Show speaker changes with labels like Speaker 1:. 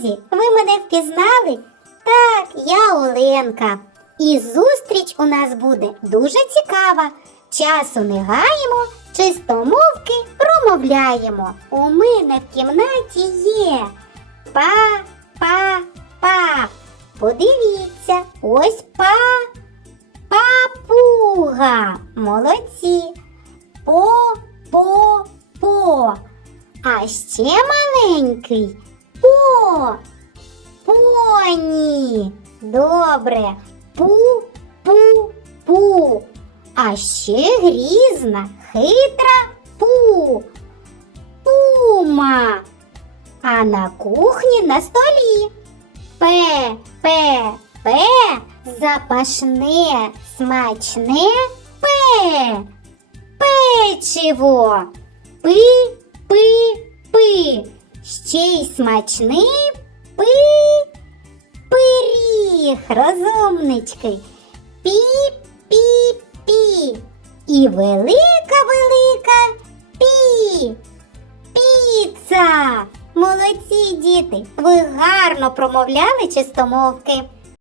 Speaker 1: друзі, ви мене впізнали? Так, я Оленка. І зустріч у нас буде дуже цікава. Часу не гаємо, чистомовки промовляємо. У мене в кімнаті є па, па, па. Подивіться, ось па, папуга. Молодці. По, по, по. А ще маленький по. Поні. Добре. Пу, пу, пу. А ще грізна, хитра пу. Пума. А на кухні на столі. Пе, пе, пе, запашне, смачне пе. Печиво. Пи, пи, пи. Ще смачний пи. Пиріг, розумнички. Пі, пі, пі. І велика, велика пі. Піца. Молодці, діти. Ви гарно промовляли чистомовки.